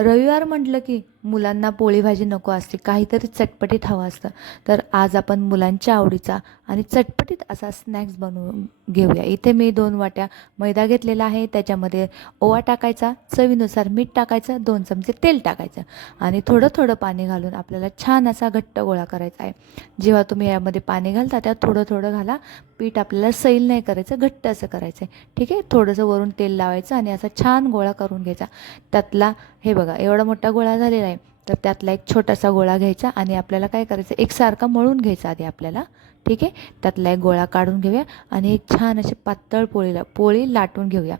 रविवार म्हटलं की मुलांना पोळी भाजी नको असते काहीतरी चटपटीत हवं असतं. तर आज आपण मुलांच्या आवडीचा आणि चटपटीत असा स्नॅक्स बनवून घेऊया. इथे मी दोन वाट्या मैदा घेतलेला आहे. त्याच्यामध्ये ओवा टाकायचा चवीनुसार मीठ टाकायचं दोन चमचे तेल टाकायचं आणि थोडं थोडं पाणी घालून आपल्याला छान असा घट्ट गोळा करायचा आहे. जेव्हा तुम्ही यामध्ये पाणी घालता त्यात थोडं थोडं घाला. पीठ आपल्याला सैल नाही करायचं घट्ट असं करायचं आहे. ठीक आहे? थोडंसं वरून तेल लावायचं आणि असा छान गोळा करून घ्यायचा. त्यातला हे बघा एवढा मोठा गोळा झालेला आहे. तर त्यातला एक छोटासा गोळा घ्यायचा आणि आपल्याला काय करायचं एकसारखा मळून घ्यायचा आधी आपल्याला. ठीक आहे? त्यातला एक गोळा काढून घेऊया आणि एक छान अशी पातळ पोळीला पोळी लाटून घेऊया.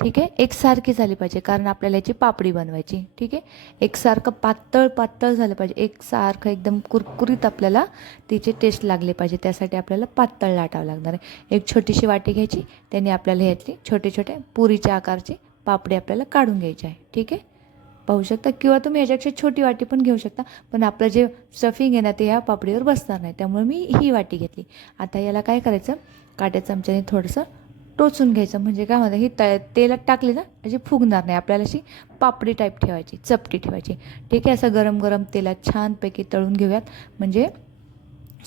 ठीक आहे? एकसारखी झाली पाहिजे कारण आपल्याला याची पापडी बनवायची. ठीक आहे? एकसारखं पातळ पातळ झालं पाहिजे. एकसारखं एकदम कुरकुरीत आपल्याला तिची टेस्ट लागली पाहिजे. त्यासाठी आपल्याला पातळ लाटावं लागणार आहे. एक छोटीशी वाटी घ्यायची त्याने आपल्याला ह्यातली छोटे छोटे पुरीच्या आकारची पापडी आपल्याला काढून घ्यायची आहे. ठीक आहे? पाहू शकता. किंवा तुम्ही याच्यापेक्षा छोटी वाटी पण घेऊ शकता. पण आपलं जे स्टफिंग आहे ना ते या पापडीवर बसणार नाही. त्यामुळे मी ही वाटी घेतली. आता याला काय करायचं? काट्या चमच्याने थोडंसं टोचून घ्यायचं. म्हणजे काय म्हणतात ही त तेलात टाकली ना अशी फुगणार नाही. आपल्याला अशी पापडी टाईप ठेवायची चपटी ठेवायची. ठीक आहे असं गरम गरम तेलात छानपैकी तळून घेऊयात. म्हणजे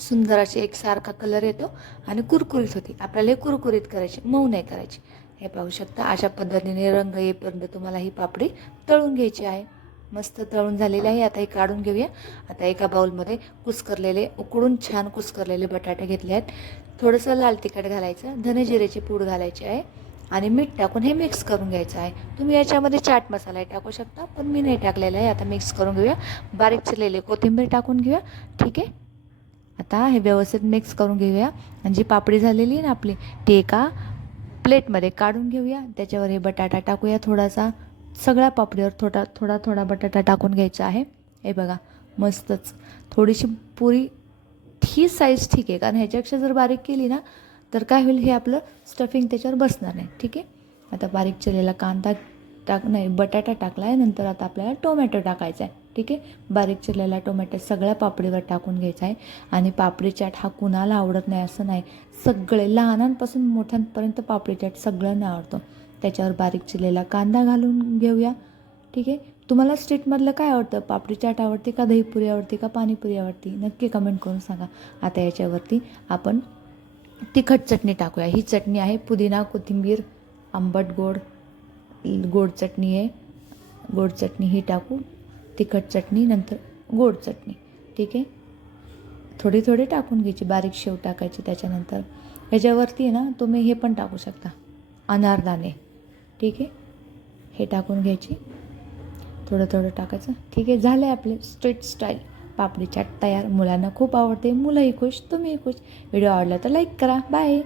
सुंदर अशी एकसारखा कलर येतो आणि कुरकुरीत होती. आपल्याला हे कुरकुरीत करायची मऊ नाही करायची. हे पाहू शकता अशा पद्धतीने रंग येईपर्यंत तुम्हाला ही पापडी तळून घ्यायची आहे. मस्त तळून झालेली आहे. आता हे काढून घेऊया. आता एका बाउलमध्ये कुस्करलेले उकडून छान कुस्करलेले बटाटे घेतले आहेत. थोडंसं लाल तिखट घालायचं धने जिरेची पूड घालायची आहे आणि मीठ टाकून हे मिक्स करून घ्यायचं आहे. तुम्ही याच्यामध्ये चाट मसालाही टाकू शकता पण मी नाही टाकलेला आहे. आता मिक्स करून घेऊया. बारीक चिरलेले कोथिंबीर टाकून घेऊया. ठीक आहे? आता हे व्यवस्थित मिक्स करून घेऊया. आणि जी पापडी झालेली आहे ना आपली ती एका प्लेटमध्ये काढून घेऊया. त्याच्यावर हे बटाटा टाकूया थोडासा. सगळ्या पापडीवर थोडा थोडा थोडा बटाटा टाकून घ्यायचा आहे. हे बघा मस्तच. थोडीशी पुरी ही साईज ठीक आहे. कारण ह्याच्यापेक्षा जर बारीक केली ना तर काय होईल हे आपलं स्टफिंग त्याच्यावर बसणार नाही. ठीक आहे? आता बारीक चिरलेला कांदा टाक नाही बटाटा टाकला आहे नंतर आता आपल्याला टोमॅटो टाकायचा आहे ठीक आहे? बारीक चिरलेला टोमॅटो सगळ्या पापडीवर टाकून घ्यायचा आहे. आणि पापडी चाट हा कुणाला आवडत नाही असं नाही. सगळे लहानांपासून मोठ्यांपर्यंत पापडी चाट सगळ्यांना आवडतो. त्याच्यावर बारीक चिरलेला कांदा घालून घेऊया. ठीक आहे? तुम्हाला स्ट्रीटमधलं काय आवडतं? पापडी चाट आवडते का? दहीपुरी आवडते का? पाणीपुरी आवडते? नक्की कमेंट करून सांगा. आता याच्यावरती आपण तिखट चटणी टाकूया. ही चटणी आहे पुदिना कोथिंबीर आंबट गोड गोड चटणी आहे. गोड चटणी ही टाकू. तिखट चटणी नंतर गोड चटणी. ठीक आहे? थोडी थोडी टाकून घ्यायची बारीक शेव टाकायची त्याच्यानंतर ह्याच्यावरती आहे ना तुम्ही हे पण टाकू शकता. अनारदाणे. ठीक आहे? हे टाकून घ्यायची. थोडं थोडं टाकायचं. ठीक आहे? झालं आहे आपले स्ट्रीट स्टाईल पापडी चाट तयार. मुलांना खूप आवडते. मुलंही खुश तुम्ही खुश. व्हिडिओ आवडला तर लाईक करा. बाय